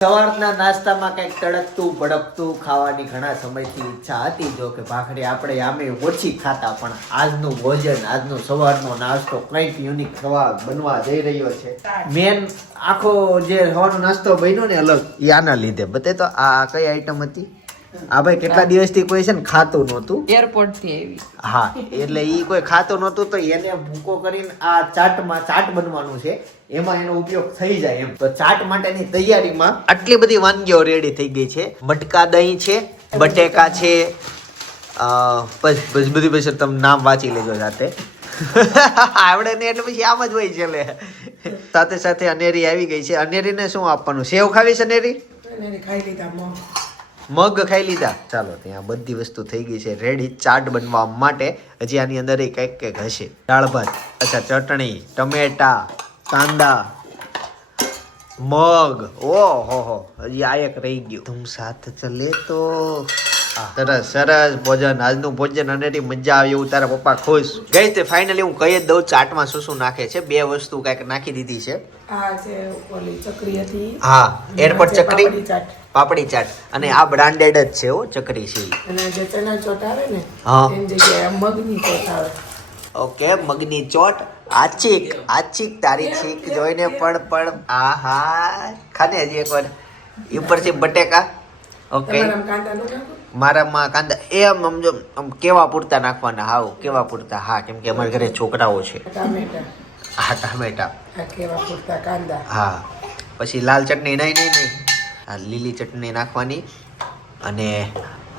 સવારના નાસ્તામાં કંઈક તડકતું ભડકતું ખાવાની ઘણા સમયથી ઈચ્છા હતી, જો કે ભાખરી આપણે આમે ઓછી ખાતા, પણ આજનું ભોજન, આજનો સવારનો નાસ્તો કંઈક યુનિક બનવા જઈ રહ્યો છે. મેન આખો જે સવારનો નાસ્તો બન્યો ને અલગ, એ આના લીધે. બતે તો આ કઈ આઈટમ હતી? આ ભાઈ કેટલા દિવસથી કોઈ છે ને ખાતું નહોતું, એરપોર્ટ થી આવી. હા, એટલે ઈ કોઈ ખાતું નહોતું, તો એને ભૂકો કરીને આ ચાટ બનવાનું છે, એમાં એનો ઉપયોગ થઈ જાય એમ. તો ચાટ માટેની તૈયારીમાં આટલી બધી વાનગીઓ રેડી થઈ ગઈ છે. મટકા દહીં છે, બટેકા છે, બસ બધી પછી તમે નામ વાંચી લેજો જાતે. આવડે ને એટલે પછી આમ જ હોય છે. લે સાથે સાથે અનેરી આવી ગઈ છે. અનેરીને શું આપવાનું? સેવ ખાવી છે અનેરી? ખાઈ લીધા મગ ખાઈ લીધા. ચાલો, ત્યાં બધી વસ્તુ થઈ ગઈ છે રેડી ચાટ બનવા માટે. હજી આની અંદર કંઈક હશે. દાળ ભાત, અચ્છા, ચટણી, ટમેટા, કાંદા, મગ, ઓહો, હજી આ એક રહી ગયું. તુમ સાથ ચલે તો. સરસ સરસ ભોજન, આજનું ભોજન અનેરી મજા આવી એવું તારા પપ્પા ખુશ. ગઈ તે ફાઇનલી હું કહી જ દઉં ચાટમાં શું શું નાખે છે. બે વસ્તુ કઈક નાખી દીધી છે. આ છે ઓલી ચકરી હતી. હા, એરપોર્ટ ચકરી, પાપડી ચાટ. અને આ બ્રાન્ડેડ જ છે હો, ચકરી છે. અને જે ચણા ચોટ આવે ને, હા, એની જગ્યાએ મગની ચોટ આવે. ઓકે, મગની ચોટ. આચીક તારી છીક જોઈને પણ આહા, ખાને હજી એકવાર. ઉપરથી બટેકા. ઓકે, મારામાં કાંદા એમ સમજો, કેવા પૂરતા નાખવાના? હાવ કેવા પૂરતા? હા, કેમ કે અમારા ઘરે છોકરાઓ છે. હા, ટામેટા કેવા પૂરતા કાંદા. હા, પછી લાલ ચટણી નહીં, આ લીલી ચટણી નાખવાની. અને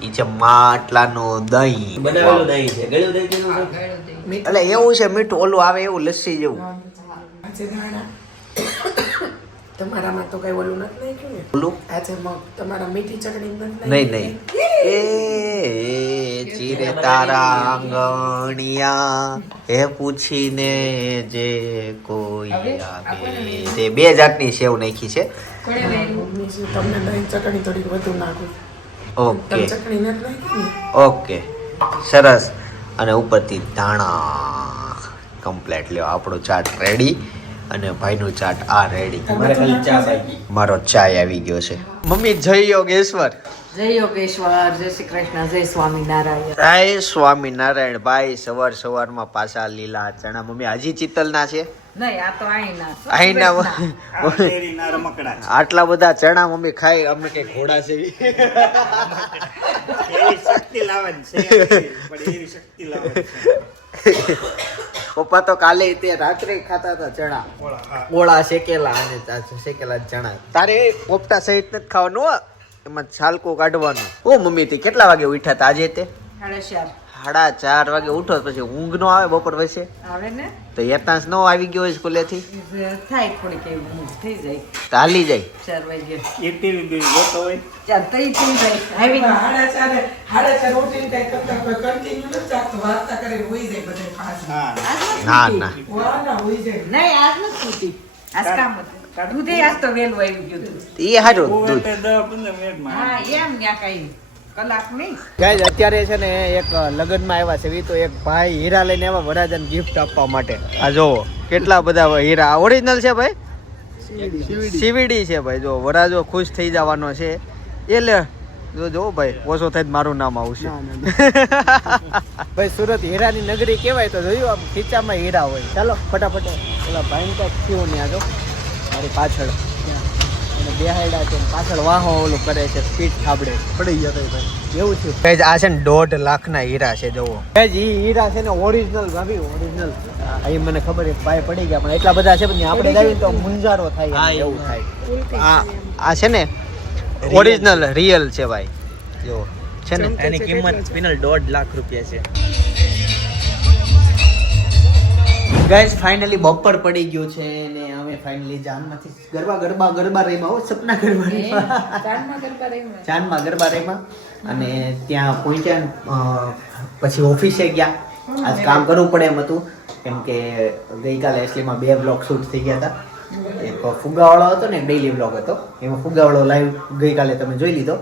ઈ છે માટલાનું દહીં, બનાવેલું દહીં છે. ગળ્યું દહીં કીધું છે એટલે એવું છે, મીઠું ઓલું આવે એવું, લસ્સી જેવું. તમારામાં તો કઈ ઓલું નથી નાખ્યું ને? ઓલું આજે મગ તમારા મીઠી ચટણી નથી? નહીં. એ ચીરે તારા આંગણિયા હે પૂછીને જે કોઈ આવે. તે બે જાતની સેવ નાખી છે. તમને દહીં ચટણી થોડીક વધુ નાખું. ઓકે, ચટણી નથી નાખી. ઓકે, સરસ. અને ઉપરથી ધાણા. કમ્પ્લેટ. લ્યો, આપણો ચાટ રેડી. અને ભાઈનું ચાટ આ રેડી. મારો ચાય આવી ગયો છે. મમ્મી જય યોગેશ્વર. જય યોગેશ્વર, જય શ્રી કૃષ્ણ, જય સ્વામિનારાયણ. જય સ્વામિનારાયણ. ભાઈ સવારમાં પાછા લીલા ચણા. મમ્મી હજી ચિત્તલના છે? નહીં, આ તો આઈના આટલા બધા ચણા મમ્મી ખાઈ અમને કઈ ઘોડા છે. પપ્પા તો કાલે તે રાત્રે ખાતા હતા ચણા, ગોળા શેકેલા અને શેકેલા ચણા. તારે પોપટા સહિત નથી ખાવાનું હો, એમાં છાલકો કાઢવાનું. ઓ મમ્મી, તે કેટલા વાગે ઉઠ્યા હતા આજે? તે 4:30 વાગે ઉઠો, પછી ઊંઘ નો આવે બપોર પછી? આવે ને. તો યતાંશ નો આવી ગયો હોય સ્કૂલે થી? થાય થોડીક ઊંઘ થઈ જાય. ચાલી જાય 4 વાગે. એ ટીવી જોતો હોય. ચાલ તઈ થઈ જાય. આવી 4:30 ઉઠીને કઈ કરતા કન્ટિન્યુ ન ચાકતો વાર્તા કરે હોઈ જાય બધે પાસ. ના વાના હોઈ જાય. નહીં, આજ ન છૂટી. આજ કામ હતું. કાઢું દે, આજ તો વેલું આવી ગયું હતું. એ હારું દૂધ. હા, એમ ન્યા કઈ કલાક નહીં. ગાઈઝ, અત્યારે છે ને એક લગ્નમાં આવ્યા છે. તો એક ભાઈ હીરા લઈને આવ્યા વરાજાને ગિફ્ટ આપવા માટે. આ જોવો કેટલા બધા હીરા. ઓરિજિનલ છે ભાઈ? સીવીડી છે ભાઈ. જો વરાજો ખુશ થઈ જવાનો છે. એ લે જો ભાઈ, ઓછો થાય મારું નામ આવશે. ભાઈ, સુરત હીરાની નગરી કહેવાય, તો જોયું આમ ખીચામાં હીરા હોય. ચાલો ફટાફટ ઓલા ભાઈ કઈક થયું ને. આ જો મારી પાછળ બેહાડ્યા છે, પાછળ વાહો ઓલું કરે છે, સ્પીડ થાબડે પડી જતો ભાઈ. એવું થયું. આ છે ને 1.5 લાખના હીરા છે. જોવો એ હીરા છે ને ઓરિજિનલ. ભાભી ઓરિજિનલ. અહીં મને ખબર છે ભાઈ પડી ગયા, પણ એટલા બધા છે પણ આપણે જાવી તો મુંજારો થાય એવું થાય. આ છે ને ઓરિજિનલ રિયલ છે ભાઈ. જો છે ને, એની કિંમત ફિનલ 1.5 લાખ રૂપિયા છે. ગાઈસ, ફાઇનલી બપોર પડી ગયો છે ને અમે ફાઇનલી જાનમાંથી ગરબા રહીમાં હો, સપના ચાંદમાં ગરબા રહીમાં. અને ત્યાં પહોંચ્યા પછી ઓફિસે ગયા. આજ કામ કરવું પડે એમ હતું, કેમ કે ગઈકાલે એસલીમાં 2 બ્લોગ શૂટ થઈ ગયા હતા. એક ફુગાવાળો હતો ને, ડેઈલી બ્લોગ હતો. એમાં ફુગાવાળો લાઈવ ગઈકાલે તમે જોઈ લીધો.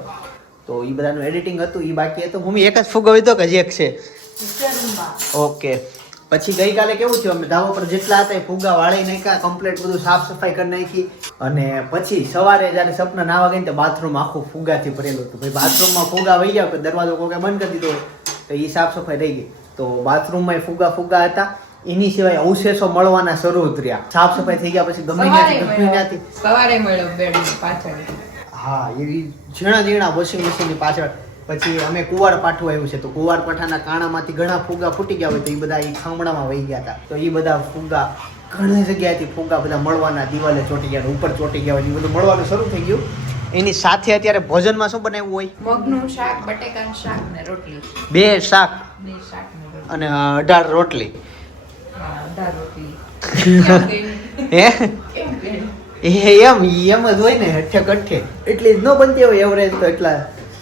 તો એ બધાનું એડિટિંગ હતું, એ બાકી હતું. મમ્મી એક જ ફુગો લીધો કે હજી એક છે? ઓકે, પછી ગઈકાલે કેવું થયું, અમે ધાબા પર જેટલા હતા એ ફુગ્ગા વાળી નાખ્યા, કમ્પ્લીટ બધું સાફ સફાઈ કરી નાખી. અને પછી સવારે જ્યારે સપના નાવા ગઈ તો બાથરૂમ આખું ફુગ્ગાથી ભરેલું હતું. ભાઈ બાથરૂમમાં ફુગ્ગા વહી ગયા, દરવાજો કોઈ બંધ કરી દીધો તો એ સાફ સફાઈ રહી ગઈ. તો બાથરૂમમાં ફુગ્ગા હતા. એની સિવાય અવશેષો મળવાના શરૂ થયા. સાફ સફાઈ થઈ ગયા પછી ગમે ત્યાંથી સવારે મળ્યો બેડ પાછળ. હા, એવી ઝીણા વોશિંગ મશીનની પાછળ. પછી અમે કુવાર પાઠું આવ્યું છે, તો કુવાર પાઠાના કાણામાંથી ઘણા ફુગ્ગા ફૂટી ગયા હોય તો એ બધા એ ખામણામાં વહી ગયા હતા. તો એ બધા ફુગ્ગા ઘણી જગ્યાએથી ફુગ્ગા બધા મળવાના, દિવાલે ચોટી ગયા, ઉપર ચોટી ગયા હોય, એ બધું મળવાનું શરૂ થઈ ગયું. એની સાથે અત્યારે ભોજનમાં શું બનાવ્યું હોય? મગનું શાક, બટેકાનું શાક ને રોટલી. 2 શાક ને શાક ને રોટલી. અને 18 રોટલી. હા, 18 રોટલી. હે કેમ કે એમ જ હોય ને, હેઠે કઠે એટલી જ ન બનતી હોય એવરેજ, તો એટલા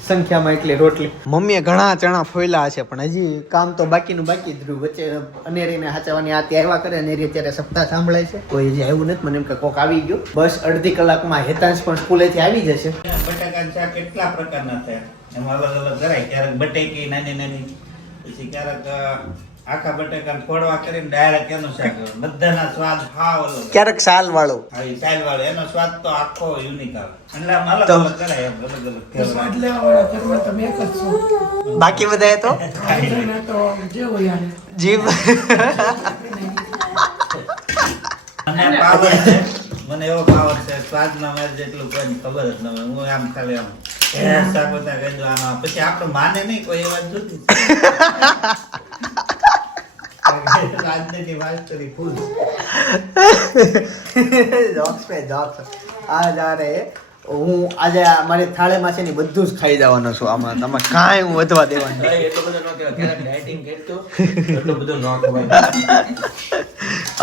સંખ્યામાં એટલી રોટલી. મમ્મીએ ઘણા ચણા ફોયલા છે, પણ હજી કામ તો બાકીનું બાકી જ રહ્યું. વચ્ચે અનેરીને હાચવાની આ ત્યાં આવ્યા કરે, અનેરી અત્યારે સપ્તાહ સાંભળાય છે, કોઈ હજી આવ્યું નથી. મને એમ કે કોક આવી ગયું. બસ અડધી કલાકમાં હેતાંશ પણ સ્કૂલેથી આવી જશે. બટાકાના શાક કેટલા પ્રકારના થયા, એમાં અલગ અલગ કરાય. ક્યારેક બટેકી નાની નાની, પછી ક્યારેક આખા બટાકાને ફોડવા કરીને ડાયરેક્ટ એનું શાક. બધાના સ્વાદ હાવ અલગ. ક્યારેક સાલ વાળું, હા, ઈ સાલ વાળો એનો સ્વાદ તો આખો યુનિક આવે. એટલે આમ અલગ અલગ કરાય, એમ અલગ અલગ સ્વાદ લેવાવાળા ઘરમાં તમે એક જ છો. બાકી બધા તો બધાને તો જેવો યાર જીભ. મને પાવર છે, મને એવો પાવર છે સ્વાદમાં મારે જેટલું કોઈ ખબર જ ન હોય. હું આમ ખાલી આમ શાક બધા કહી દઉં આમાં, પછી આપણે માને નહીં કોઈ એ વાત જુદી છે. રાજનીતિ માસ્ટરી ફૂલ જોક્સ પે જોક્સ. આ જારે હું આજે મારી થાળીમાં છે ને બધું જ ખાઈ જવાનો છું. આમાં તમે કાંઈ હું વધવા દેવાનું નથી. એટલું બધું ન કહેવાય. ક્યારેક ડાયટિંગ કરતો એટલું બધું ન ખવાય.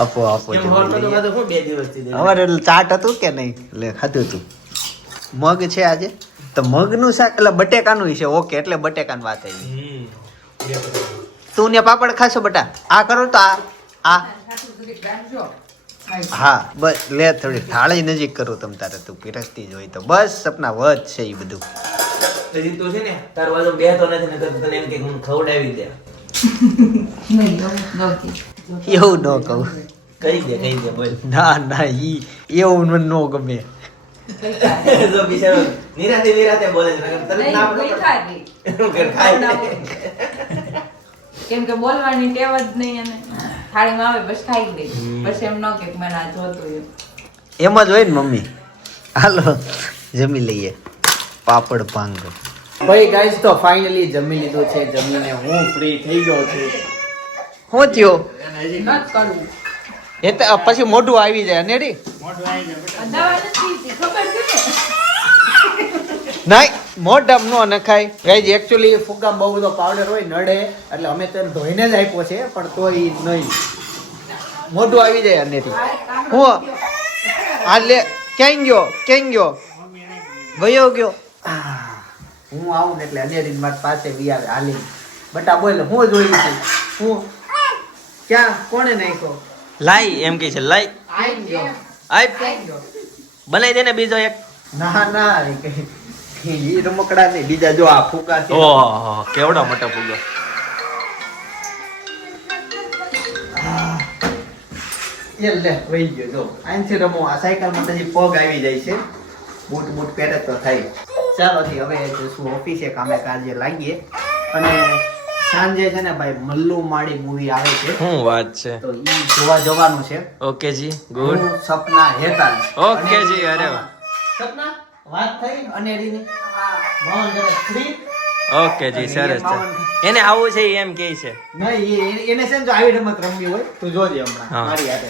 આપો કેમ હોતો તો બધું હું 2 દિવસથી દે. અમારે ચાટ હતું કે નહીં, એટલે ખાધું હતું. મગ છે આજે, તો મગનું શાક એટલે બટેકાનું છે. ઓકે, એટલે બટેકાની વાત આવી. તું ને પાપડ ખાશો બટા? આ કરો તો આ હા, બસ લે થોડી થાળી નજીક કરું તમ તારે, તું પીરસતી જ હોય તો બસ. સપના વધ છે એ બધું. હજી તું છે ને તાર બાજુ બેહતો નથી ને તો તને એમ કે હું ખવડાવી દે. નહીં એવું ન કહું. કહી દે બોલ. ના એવું મને ન ગમે. જો બિચારો નિરાતે બોલે છે, તને ના પડે ખાય. કેમ કે બોલવાની ટેવ જ નહીં, અને થાળીમાં આવે બસ ખાઈ દે. પછી એમ ન કે મને આ જોતું એમ જ હોય ને મમ્મી. હાલો જમી લઈએ પાપડ ભાંગ. ભાઈ ગાઈસ, તો ફાઇનલી જમી લીધું છે. જમીને હું ફ્રી થઈ ગયો છું. શું થયો? ન કરવું. એ તો પછી મોઢું આવી જાય અનેરી. દવા નથી ખબર છે નહીં, મોઢામ નો નખાય. ગાઈસ એકચ્યુઅલી ફુગ્ગામાં બહુ બધો પાવડર હોય, નડે, એટલે અમે તો ધોઈને જ આપ્યો છે, પણ તોય નહીં. મોઢું આવી જાય અનેરી. હું આ લે ક્યાં ગયો વયો ગયો. હું આવું ને એટલે અનેરી મારી પાસે બી આવે હાલી. બટા બોલ, હું જોઈ છું. હું ક્યાં કોણે નાખ્યો? લાઈ એમ કે છે, લાઈ આઈ ગયો. આઈ બનાવી દે ને બીજો એક. ના ઈ રમકડા નહીં, બીજા જો આ ફુગ્ગા છે. ઓહો, કેવડો મોટો ફુગ્ગો. એ લે વહી ગયો. જો આનથી રમો. આ સાયકલ માં પછી પગ આવી જાય છે. બૂટ પહેરે તો થાય. ચાલો હવે જશું ઓફિસે, કામે કાજે લાગીએ. અને સાંજે છે ને ભાઈ મલ્લુ માળી મૂવી આવે છે, શું વાત છે. તો ઈ જોવા જવાનું છે. ઓકે જી, ગુડ. હું, સપના, હેતાંશ. ઓકે જી, અરે વાહ. સપના વાત થઈ અનેરીની. મોહન જરા free? ઓકે જી, સરસ છે. એને આવું છે એમ કે છે. નહીં, એને છે ને જો આવી રમત રમવી હોય તો જોજે હમણાં હા. મારી હાથે.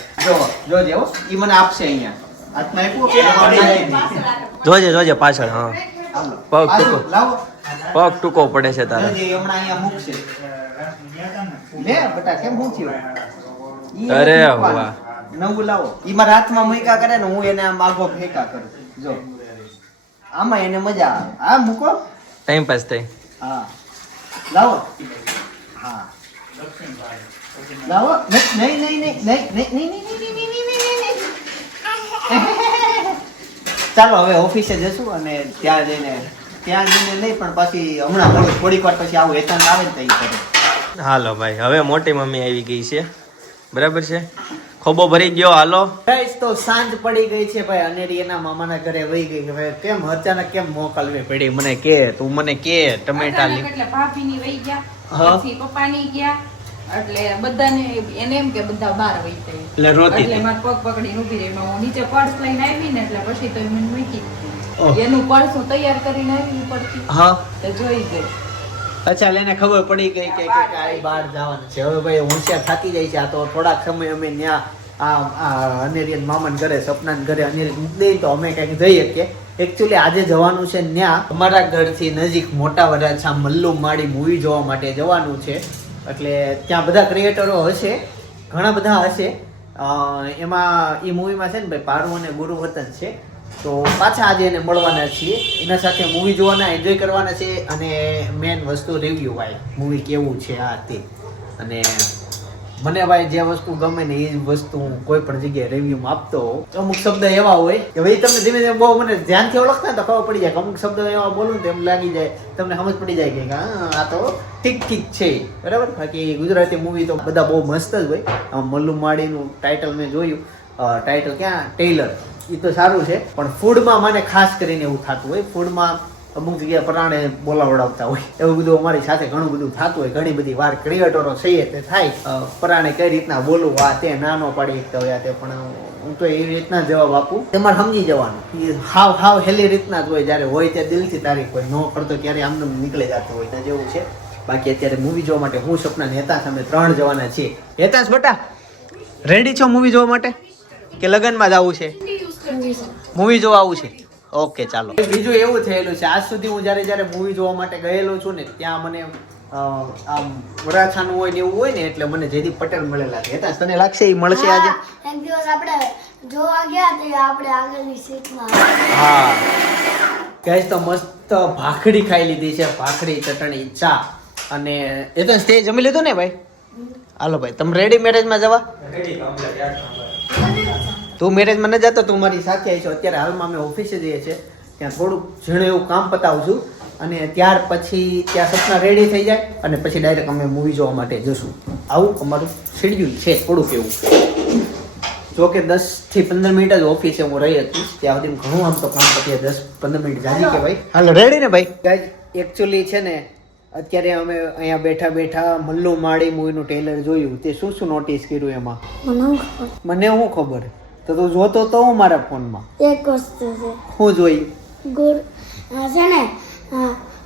જોજે હો, ઈ મને આપશે અહીંયા. હાથમાં આપ્યું. જોજે પાછળ. હા, હાલો. પગ પાછું ટૂંકો. લાવો. પગ ટૂંકો પડે છે તારે. જોજે, ઈ હમણાં અહીંયા મૂકશે. લે બટા, કેમ હું થયું? ઈ અરે નથી મૂકવાનું. વાહ. નવું લાવો. ઈ મારા હાથમાં મૂક્યા કરે ને હું એને આમ આગો ફેંકા કરું. જો આમાં એને મજા આવે. હા મૂકો. ટાઈમ પાસ થાય. હા લાવો. હા લાવો. નહીં. ચાલો હવે ઓફિસે જશું અને ત્યાં જઈને નહીં, પણ પછી હમણાં થોડીક વાર પછી આવું હેતાન આવે ને તો ઈ કરે. હાલો ભાઈ, હવે મોટી મમ્મી આવી ગઈ છે. બરાબર છે. ખોબો ભરી ગયો. હાલો ગાઈસ તો સાંજ પડી ગઈ છે ભાઈ. અનેરી એના મામાના ઘરે વહી ગઈ. હવે કેમ અચાનક કેમ મોકલવી પડી મને કે, તું મને કે ટમેટા લી. એટલે ભાભીની વહી ગયા, હા. પછી પપ્પાની ગયા, એટલે બધાને એને એમ કે બધા બહાર વહી જાય. એટલે રોતી એટલે હતી. મારે પગ પકડીને ઊભી રહી. હું નીચે પર્સ લઈને આવી ને એટલે પછી તો મને મૂકી ઓહ. એનું પર્સ હું તૈયાર કરીને આવી પડતી હા તો જોઈ ગઈ. અચ્છા એટલે એને ખબર પડી ગઈ કે આ બહાર જવાનું છે. હવે ભાઈ હોશિયાર થાકી જાય છે. આ તો થોડાક સમય અમે ત્યાં અનેરિયન મામાને ઘરે, સપનાને ઘરે અનેરી મૂકી દઈએ તો અમે કંઈક જઈ શકીએ. એકચ્યુઅલી આજે જવાનું છે ત્યાં અમારા ઘરથી નજીક મોટા વરાછા મલ્લુ માળી મૂવી જોવા માટે જવાનું છે. એટલે ત્યાં બધા ક્રિએટરો હશે, ઘણા બધા હશે. એમાં એ મૂવીમાં છે ને ભાઈ પારુ અને ગુરુ વતન છે. તો પાછા આજે એને મળવાના છીએ, એના સાથે મૂવી જોવાના, એન્જોય કરવાના છે. અને મેન વસ્તુ રિવ્યુ ભાઈ મૂવી કેવું છે આ તે. અને મને ભાઈ જે વસ્તુ ગમે ને એ જ વસ્તુ હું કોઈ પણ જગ્યાએ રિવ્યુમાં આપતો હોઉં. અમુક શબ્દ એવા હોય કે ભાઈ તમને ધીમે ધીમે બહુ મને ધ્યાનથી ઓળખતા ને તો ખબર પડી જાય. અમુક શબ્દ એવા બોલું તો એમ લાગી જાય, તમને સમજ પડી જાય કે હા આ તો ઠીક છે, બરાબર. બાકી ગુજરાતી મૂવી તો બધા બહુ મસ્ત જ હોય. મલ્લુ માળીનું ટાઇટલ મેં જોયું, ટાઇટલ ક્યાં ટેલર, એ તો સારું છે. પણ ફૂડમાં મને ખાસ કરીને એવું થતું હોય, ફૂડમાં અમુક જગ્યાએ પરાણે બોલાવડાવતા હોય, એવું બધું અમારી સાથે ઘણું બધું થતું હોય. ઘણી બધી વાર ક્રિએટરો છે તે થાય, પરાણે કઈ રીતના બોલવું આ તે નાનો પાડી શકતા હોય તે. પણ હું તો એવી રીતના જવાબ આપું, તમારે સમજી જવાનું. એ હાવ હેલી રીતના જ હોય, જ્યારે હોય ત્યાં દિલથી તારીફ હોય, ન કરતો ક્યારે આમને નીકળી જતું હોય ત્યાં જેવું છે. બાકી અત્યારે મૂવી જોવા માટે હું, સપના ને હેતાંશ અમે 3 જવાના છીએ. હેતાંશ બટા રેડી છો મૂવી જોવા માટે કે લગનમાં જ આવું છે? મૂવી જોવા આવું છે. ઓકે ચાલો. બીજું એવું થયેલું છે, આજ સુધી હું જ્યારે મૂવી જોવા માટે ગયેલો છું ને ત્યાં મને આમ વરાછાનું હોય ને એવું હોય ને એટલે મને જયદીપ પટેલ મળેલા છે. હેતાંશ તને લાગશે એ મળશે આજે? એક દિવસ આપણે જોવા ગયા તો આપણે આગળની સીટમાં. હા ગાઈસ તો મસ્ત ભાખરી ખાઈ લીધી છે, ભાખરી ચટણી ચા. અને હેતાંશ તે જમી લીધું ને ભાઈ? હાલો ભાઈ તમે રેડી મેરેજમાં જવા? તું મેરેજમાં ન જતો, તું મારી સાથે આવી છો. અત્યારે હાલમાં અમે ઓફિસે જઈએ છીએ, ત્યાં થોડુંક ઝીણું એવું કામ પતાવું છું. અને ત્યાર પછી ત્યાં સપના રેડી થઈ જાય અને પછી ડાયરેક્ટ અમે મૂવી જોવા માટે જશું. આવું અમારું શેડ્યુલ છે થોડુંક એવું. જો કે 10 થી 15 મિનિટ જ ઓફિસે હું રહી હતી, ત્યાં સુધી ઘણું આમ તો કામ પતી 10-15 મિનિટ જાજી કે ભાઈ. હાલો રેડી ને ભાઈ? ગાઈસ એકચ્યુઅલી છે ને અત્યારે અમે અહીંયા બેઠા મલ્લુ માળી મૂવીનું ટ્રેલર જોયું. તે શું નોટિસ કર્યું એમાં? મને શું ખબર? તો તું જોતો તો હું મારા ફોનમાં એક વસ્તુ છે. હું જોઈ ગુરુ છે ને,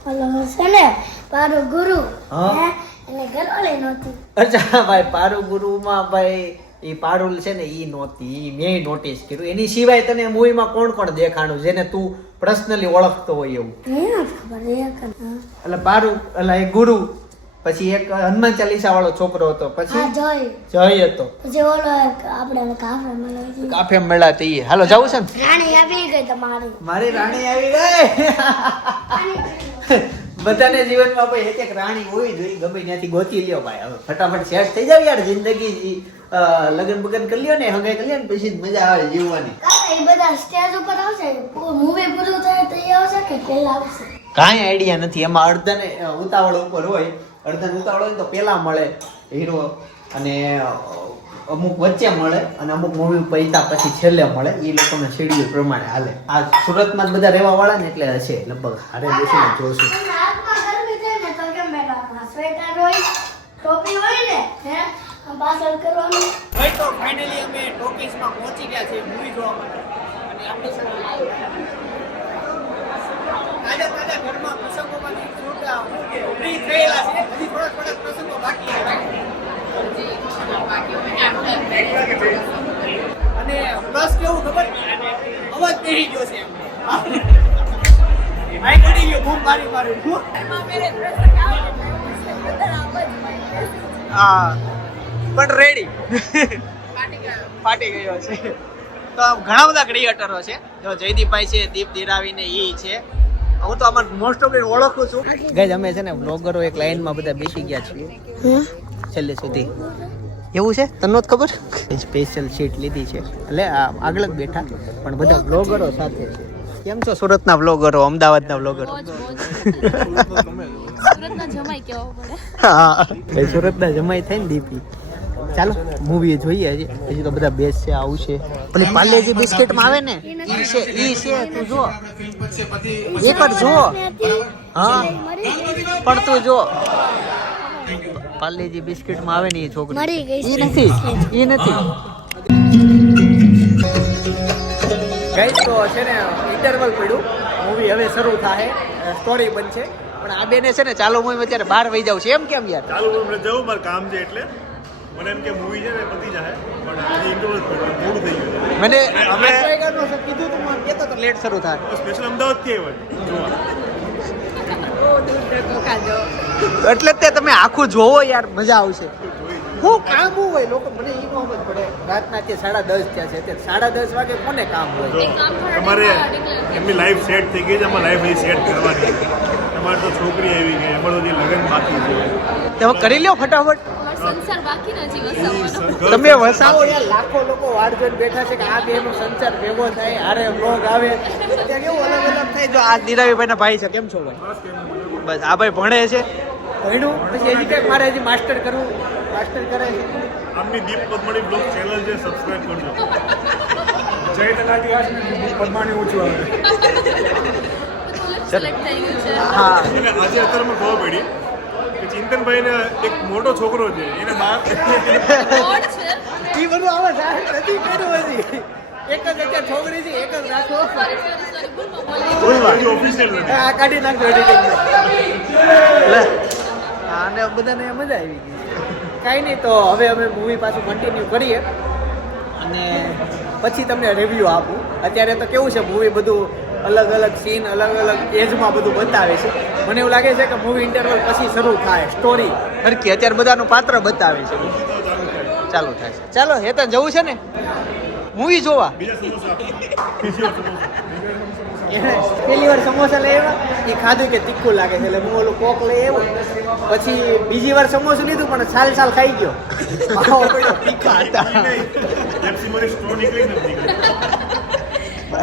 ઓલો છે ને પારો ગુરુ, હા. એને ઘરવાળી નહોતી. અચ્છા ભાઈ પારુ ગુરુમાં ભાઈ એ પારુલ છે ને એ નહોતી, એ મેં નોટિસ કર્યું. એની સિવાય તને મૂવીમાં કોણ દેખાણું જેને તું પર્સનલી ઓળખતો હોય એવું? એને જ ખબર એક. એટલે પારુ એટલે એક ગુરુ, પછી એક હનુમાન ચાલીસા વાળો છોકરો હતો, પછી જય હતો, પછી ઓલો એક આપણે કાફે મળે કાફે મળ્યા તે. હાલો જવું છે ને? રાણી આવી ગઈ તમારી. મારી રાણી આવી ગઈ. બધાને જીવનમાં ભાઈ એક રાણી હોવી જોઈએ, ગમે ત્યાંથી ગોતી લ્યો ભાઈ. હવે ફટાફટ સેટ થઈ જાવ યાર, જિંદગી લગન બગન કરી લ્યો ને, હંગાઈ કરી લ્યો ને, પછી મજા આવે જીવવાની. એ બધા સ્ટેજ ઉપર આવશે, મૂવી પૂરું થાય તો એ આવશે કે પહેલા આવશે? કાંઈ આઈડિયા નથી. એમાં અડધાને ઉતાવળ ઉપર હોય, અડધાને ઉતાવળ હોય તો પેલા મળે હીરો, અને અમુક વચ્ચે મળે, અને અમુક મૂવી પૈસા પછી છેલ્લે મળે. એ લોકોના શેડ્યુલ પ્રમાણે હાલે. આ સુરતમાં જ બધા રહેવા વાળા ને એટલે હશે લગભગ. હારે બેસીને જોશું. હાથમાં ગરમી થાય ને તો કેમ બેઠા? સ્વેટર હોય, ટોપી હોય ને, હે પાછળ કરવાનું. ભાઈ તો ફાઇનલી અમે ટોકીઝમાં પહોંચી ગયા છીએ મૂવી જોવા માટે. અને આપણી સાથે તાજા ઘરમાં પ્રસંગોમાંથી ફ્રી થયેલા છે. હજી થોડા પ્રસંગો બાકી છે. અને પ્લસ કેવું ખબર, અવાજ બેસી ગયો છે. માઈક ઉડી ગયો, બૂમ મારી. હા પણ રેડી ફાટી ગયો છે. તો ઘણા બધા ક્રિએટરો છે. જો જયદીપભાઈ છે, દીપ દિરાવીને ઈ છે. હું તો આમાં મોસ્ટ ઓફ ઓળખું છું. ગાઈઝ અમે છે ને બ્લોગરો એક લાઈનમાં બધા બેસી ગયા છીએ છેલ્લે સુધી. એવું છે? તને નહોત ખબર? સ્પેશિયલ સીટ લીધી છે એટલે આગળ જ બેઠા, પણ બધા બ્લોગરો સાથે છે. કેમ છો સુરતના બ્લોગરો, અમદાવાદના બ્લોગરો? સુરતના જમાઈ કેવો પડે. હા ભાઈ સુરતના જમાઈ થાય ને દીપી. ચાલો મૂવી જોઈએ હજી તો બધા બેસ છે આવું છે પેલી પાર્લેજી બિસ્કિટમાં આવે ને ઈ છે તું જો એક જ જો હા પણ તું જો પાર્લેજી બિસ્કિટમાં આવે ને એ છોકરી ઈ નથી ગાઈસ તો છે ને ઇન્ટરવલ પડ્યું મૂવી હવે શરૂ થાય સ્ટોરી બનશે પણ આ બેને છે ને ચાલુ મૂવી અત્યારે બહાર વહી જાવ છે એમ કેમ યાર ચાલુ મૂવી જવું મારે કામ છે એટલે મને એમ કે મૂવી છે ને પતી જાય પણ હજી ઇન્ટરવલ પૂરું થઈ ગયું મને અમે કીધું તું મને કહેતો તો લેટ શરૂ થાય સ્પેશિયલ અમદાવાદથી આવ્યો એટલે જ તે તમે આખું જોવો યાર મજા આવશે હું કામ હોય લોકો મને ઈ ખબર પડે રાતના તે 10:30 થયા છે તે 10:30 વાગે કોને કામ હોય તમારે એમની લાઈફ સેટ થઈ ગઈ છે અમારી લાઈફ હજી સેટ કરવાની તમારે તો છોકરી આવી ગઈ અમારું હજી લગ્ન બાકી છે તમે કરી લ્યો ફટાફટ સંસાર બાકી નથી વસાવવાનો. તમે વસાવો યાર લાખો લોકો વાડ જોઈને બેઠા છે કે આ બેનો સંસાર ભેગો થાય હારે વ્લોગ આવે ત્યાં કેવું અલગ અલગ થાય તો આ નિરાવીભાઈ ના ભાઈ છે કેમ છો ભાઈ બસ આ ભાઈ ભણે છે ભણ્યું પછી હજી કંઈક મારે હજી માસ્ટર કરવું માસ્ટર કરે છે આમની દીપ પદ્મણી બ્લોગ ચેનલ છે સબસ્ક્રાઇબ કરજો જય તલાટી વાસને દીપ પદ્માણી ઓછું આવે સિલેક્ટ થઈ ગયું છે. હા એને આજે અત્યારમાં ખબર પડી કે ચિંતનભાઈને એક મોટો છોકરો છે એને બાપ કોણ છે? ઈ બધું આવે જાહેર નથી કર્યું હજી એક જ અત્યારે છોકરી છે એક જ રાખો Sorry, ભૂલમાં બોલી. ઓફિશિયલ નથી આ કાઢી નાખજો એડિટિંગ લે આને બધાને મજા આવી ગઈ કાંઈ નહીં તો હવે અમે મૂવી પાછું કન્ટિન્યુ કરીએ અને પછી તમને રિવ્યૂ આપું અત્યારે તો કેવું છે મૂવી બધું અલગ અલગ સીન અલગ અલગ એજમાં બધું બતાવે છે મને એવું લાગે છે કે મૂવી ઇન્ટરવલ પછી શરૂ થાય સ્ટોરી હરકી અત્યારે બધાનું પાત્ર બતાવે છે ચાલુ થાય છે ચાલો હેતન જવું છે ને મૂવી જોવા એને પહેલી વાર સમોસા લઈ આવ્યા એ ખાધું કે તીખું લાગે છે એટલે હું ઓલું કોક લઈ આવ્યો પછી બીજી વાર સમોસું લીધું પણ સાલ ખાઈ ગયો માવો પડ્યો, તીખા હતા પેપ્સીમાંથી સ્ટ્રો નીકળી નથી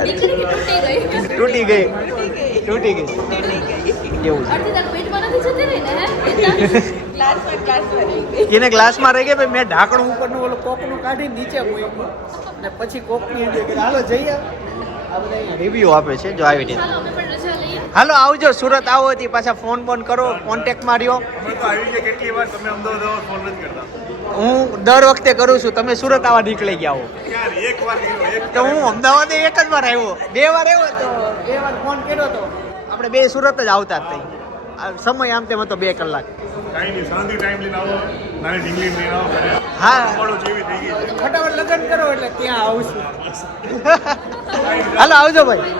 દીકરી તૂટી ગઈ. તૂટી ગઈ એવું અડધી તાર પેટમાં નથી જતી રહી ને, હે? ગ્લાસમાં રહી ગઈ. એને ગ્લાસમાં રહી ગયા મેં ઢાંકણું ઉપરનું ઓલું કોકનું કાઢી નીચે મૂક્યું અને પછી કોકની હાલો જઈએ આ બધા અહીંયા રિવ્યુ આપે છે જો આવી રીતે ચાલો અમે પણ રજા લઈએ. હાલો આવજો સુરત આવો હતી પાછા ફોન કરો કોન્ટેક્ટમાં રહ્યો અમે તો આવી ગયા કેટલી વાર તમે અમદાવાદ ફોન નથી કરતા હું દર વખતે કરું છું તમે સુરત આવા નીકળી ગયા હો યાર એક વાર તો હું અમદાવાદ એક જ વાર આવ્યો 2 વાર આવ્યો તો 2 વાર ફોન કર્યો તો આપણે બે સુરત જ આવતા જ થઈ આ સમય આમ તેમ હતો 2 કલાક કાંઈ નહીં શાંતિ ટાઈમ લઈને આવો નાની ઢીંગલી લઈને આવો ઘરે હા અમારું જેવી થઈ ગઈ છે ફટાફટ લગ્ન કરો એટલે ત્યાં આવશું હાલો આવજો ભાઈ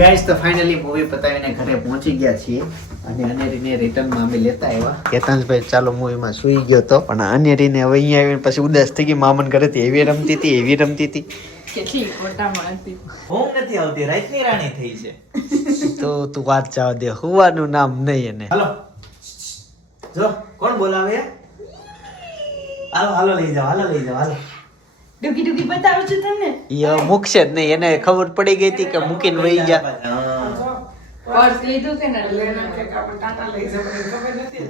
ગાઈસ તો ફાઇનલી મૂવી પતાવીને ઘરે પહોંચી ગયા છીએ અને અનેરીને રિટર્નમાં અમે લેતા આવ્યા કેતનભાઈ ચાલો મૂવીમાં સૂઈ ગયો તો પણ અનેરીને હવે અહીંયા આવીને પછી ઉદાસ થઈ ગઈ મામન ઘરેથી એવી રમતી હતી કેટલી ખોટામાં હતી. ઊંઘ નથી આવતી રાતની રાણી થઈ છે તો તું વાત જવા દે હુવાનું નામ નહીં એને હાલો જો કોણ બોલાવે હાલો લઈ જાઓ હાલો ડુગી ડુગી બતાવું છું તમને. ઈ હવે મૂકશે જ નહીં એને ખબર પડી ગઈ હતી કે મૂકીને વહી ગયા હા. પર્સ લીધું કે ના લેના કે આપણે ટાટા લઈ જવાનું ખબર નથી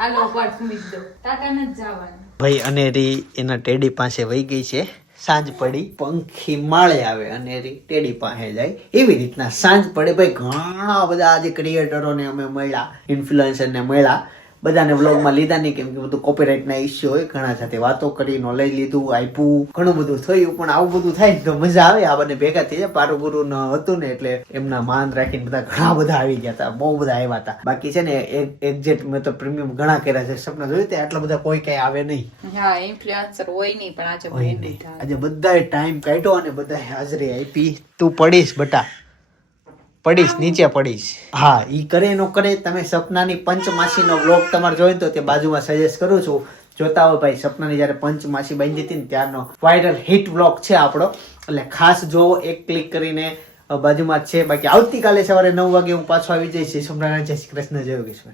હાલો પર્સ મૂકી દો. ટાટા નથી જવાનું. ભાઈ અનેરી એના ટેડી પાસે વહી ગઈ છે સાંજ પડી પંખી માળે આવે અનેરી ટેડી પાસે જાય એવી રીતના સાંજ પડે ભાઈ ઘણા બધા આજે ક્રિએટરોને અમે મળ્યા ઇન્ફ્લુએન્સરને મળ્યા બધાને વ્લોગમાં લીધા નહીં કેમ કે બધું કોપીરાઇટના ઇસ્યુ હોય ઘણા સાથે વાતો કરી નોલેજ લીધું આપ્યું ઘણું બધું થયું પણ આવું બધું થાય ને તો મજા આવે આ બંને ભેગા થઈ જાય પારું ગુરુ ન હતું ને એટલે એમના માન રાખીને બધા ઘણા બધા આવી ગયા હતા બહુ બધા આવ્યા હતા બાકી છે ને એક્ઝેક્ટ મેં તો પ્રીમિયમ ઘણા કર્યા છે સપના જોયું તે આટલા બધા કોઈ કઈ આવે નહીં હા ઇન્ફ્લુએન્સર હોય નહીં પણ આજે હોય નહીં આજે બધાએ ટાઈમ કાઢ્યો અને બધાએ હાજરી આપી તું પડીશ બટા પડીશ નીચે પડીશ હા ઈ કરે નો કરે તમે સપનાની પંચમાસીનો વ્લોગ તમારે જોઈને તો તે બાજુમાં સજેસ્ટ કરું છું જોતા હો ભાઈ સપનાની જ્યારે પંચમાસી બની હતી ને ત્યારનો વાયરલ હિટ વ્લોગ છે આપણો એટલે ખાસ જો એક ક્લિક કરીને બાજુમાં જ છે બાકી આવતીકાલે સવારે 9 વાગે હું પાછો આવી જઈશ સોમનારાયણ જય શ્રી કૃષ્ણ જય યોગેશ્વર